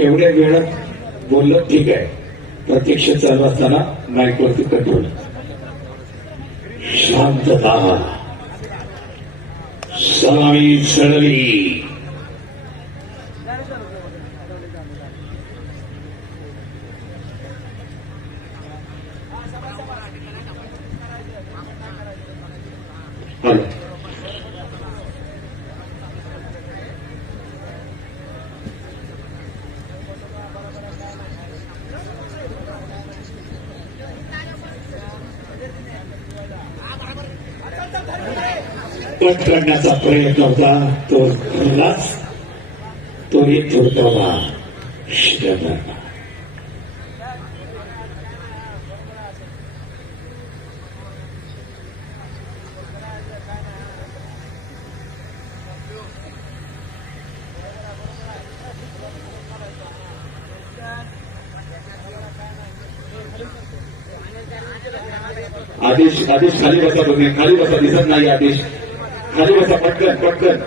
तेवढ्या वेळात बोललं ठीक आहे. प्रत्यक्ष चालू असताना माईकवरती कंट्रोल. शांतता. सलामी चढली. कट करण्याचा प्रयत्न होता तो झालाच. त्वरित धुडकावला सिकंदर. आदेश आदेश खाली बसा. तुम्ही खाली बसा. दिसत नाही आदेश. खाली बसा. पटकन पटकन.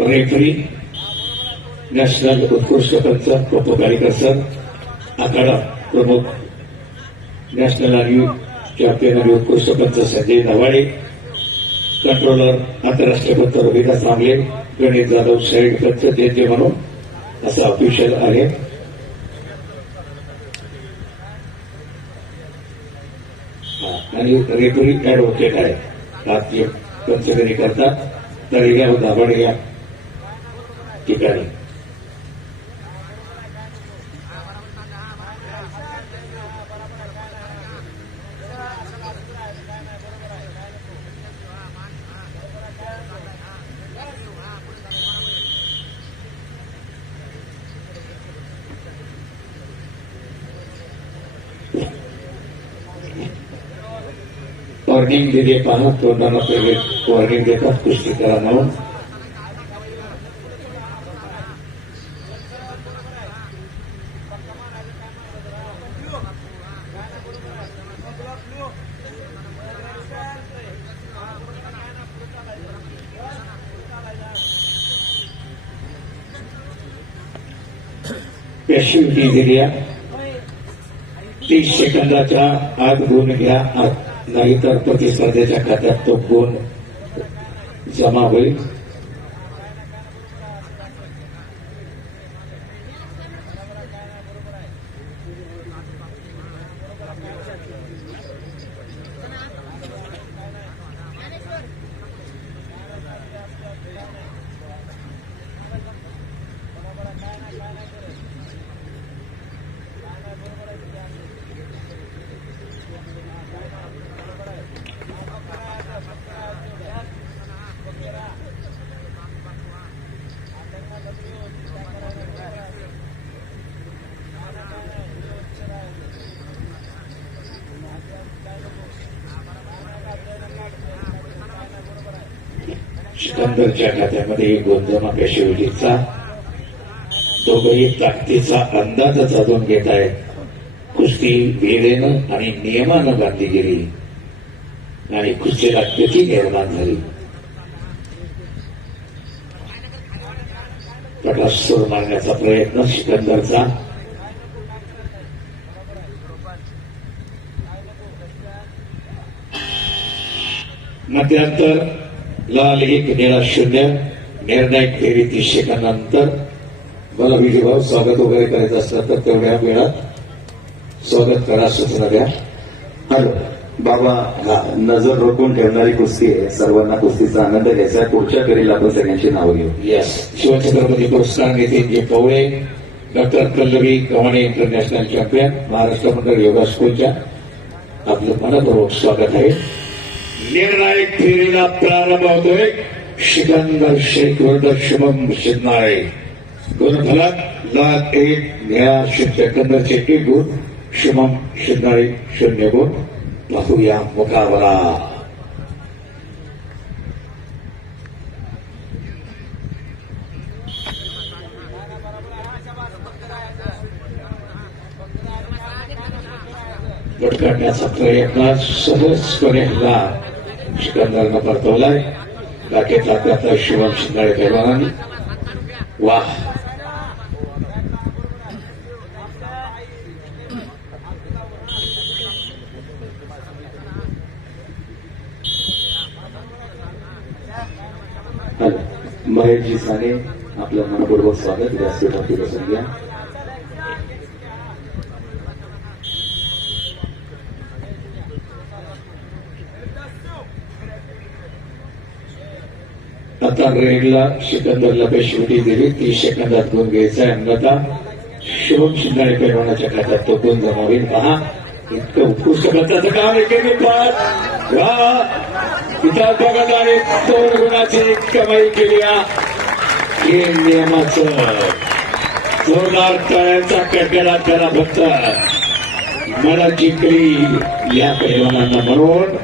रेफरी नॅशनल उत्कृष्ट पंच पत्रकारिता सर, आखाडा प्रमुख नॅशनल आणि चॅम्पियन आणि उत्कृष्ट पंच संजय नवाडे, कंट्रोलर आंतरराष्ट्रीय पंच रविदास आमले, गणेश जाधव शहीद पंच जयंती म्हणून असं ऑफिशियल आहे. आणि रेफरी ऍडव्होकेट आहे. भारतीय पंचकरी करतात तळेगाव दाभाड या ठिकाणी. वॉर्निंग दिली. पहा तोंडाला पहिले वॉर्निंग देतात कुस्ती करा म्हणून. पॅशिव्हिटी दिली. 30 सेकंदाच्या आत गुण घ्या. नाहीतर प्रतिस्पर्ध्याच्या खात्यात तो गुण जमा होईल. सिकंदरच्या खात्यामध्ये गोंधमा पॅशिव्हिटीचा. दोघंही ताकदीचा अंदाज साधून घेत आहेत. कुस्ती वेळेनं आणि नियमानं बांधली गेली आणि कुस्तीला गती निर्माण झाली. पटासूर मारण्याचा प्रयत्न सिकंदरचा. मध्यांतर लाल 1 निळा 0. निर्णायक फेरी 30 सेकंदानंतर. मला विजयभाऊ स्वागत वगैरे करायचं असलं तर तेवढ्या वेळात स्वागत करा. सूचना द्या. हॅलो बाबा. नजर रोखून ठेवणारी कुस्ती आहे. सर्वांना कुस्तीचा आनंद घ्यायचा आहे. पुढच्या फेरीला आपण सगळ्यांची नावं घेऊ. यस. शिवछत्रपती पुरस्कार Nitinji Pawale, doctor Pallavi Kavane international champion, Maharashtra Mandal yoga स्कूलच्या आपलं मनपूर्वक स्वागत आहे. निर्णायक फेरीला प्रारंभ होतोय. सिकंदर शेख विरुद्ध शुभम शिंदे. गुणफलक लाल 1 निळा 0. सिकंदरचे 1 गुण, शुभम शिंदे 0 गुण. पाहूया मुकाबला. पटकाडण्याचा प्रयत्न सहजपणे हल्ला सिकंदरनं परतवलाय. राखेतला त्यातला शिवम शिंगाळे पैलवानांनी वाह. महेशजी साने आपलं मनपूर्वक स्वागत व्यासपीठावरती बसून घ्या. आता रेडला सिकंदरला पेशवटी दिली. 30 सेकंदात गुण घ्यायचा आहे. अन्यथा शुभम शिंगाळे पैलवानाच्या खात्यात तो गुण जमावील. पहा इतकं उत्कृष्ट प्रकारचं काम एकेरी पाच वा इतर बघत आणि 2 गुणाची कमाई केली. हे नियमाचं जोरदार टाळ्यांचा कडकडाट करा. फक्त मला जिंकली या पैलवानांना म्हणून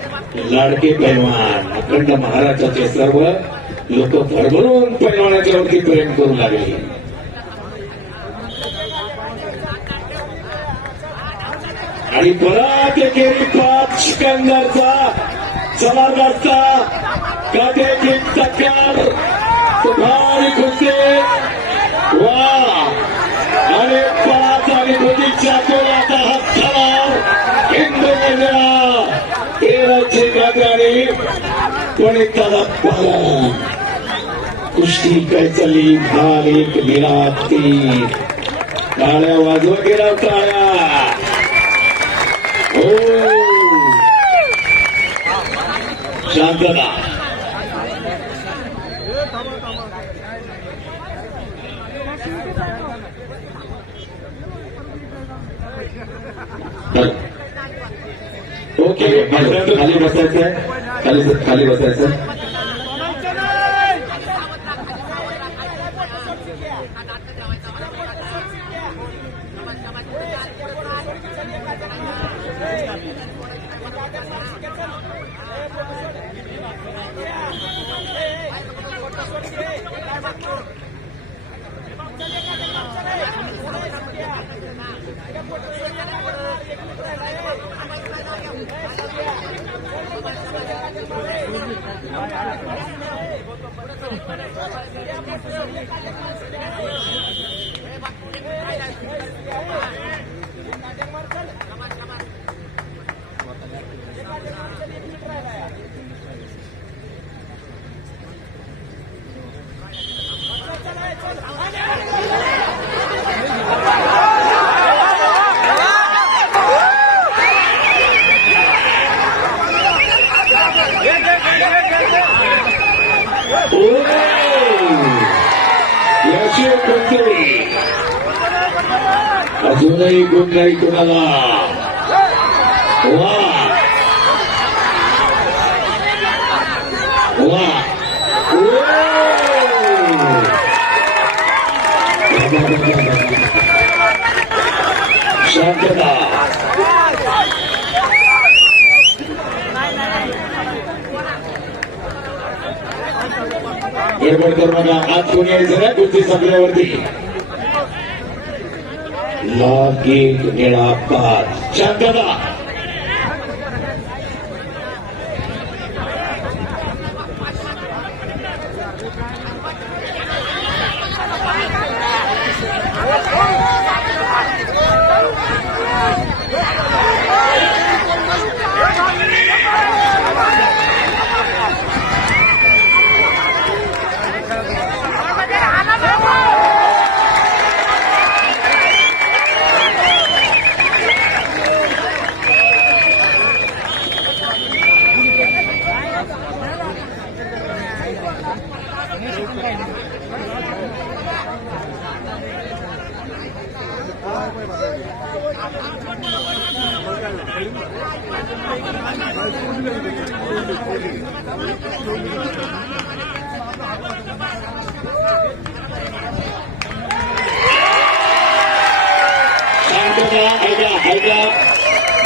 लाडके पैलवान अखंड महाराष्ट्राचे सर्व लोक भरभरून पैलवानाच्या वरती प्रेम करू लागले. आणि परत एकेरी पाच सिकंदरचा जबरदस्त काटेकी टक्कर तुफानी कुस्ती वा. आणि 5 आणि मोदीच्या गोलाचा हात झाला. हिंदू मंडळा 13ची गाडी कोणीताला पालन कुस्ती काय चालली. भार एक निराती टाळ्या वाजवा गेला. टाळ्या हो शांतता. ओके खाली बसायचं आहे. खाली बसायचं. याची कोणती अजूनही गुण नाही कुणाला. वा वा शांतता. गडबड करू नका. आज कोणी यायचं ना कुस्ती संपल्यावरती. लाग एक निळा पाच. शांतता.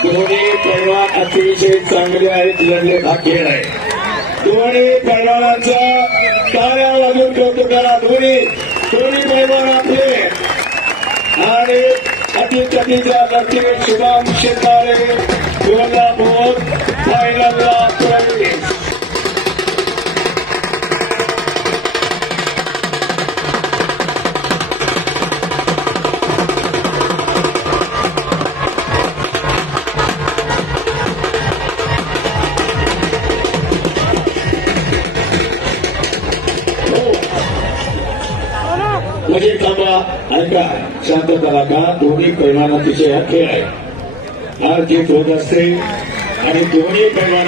दोन्ही पैलवान अतिशय चांगले आहेत. लढले हा खेळ आहे. दोन्ही पैलवानांचं टाळ्या वाजून कौतुक करा. दोन्ही पैलवान आपले आणि अटीतटीच्या लढतीत शुभम शिंगाळे कोल्हापूर फायनलला प्रवेश. म्हणजे थांबा, ऐका, शांतता राखा. दोन्ही पैलवानांचे हा खेळ आहे. हार जीत होत असते आणि दोन्ही पैलवाना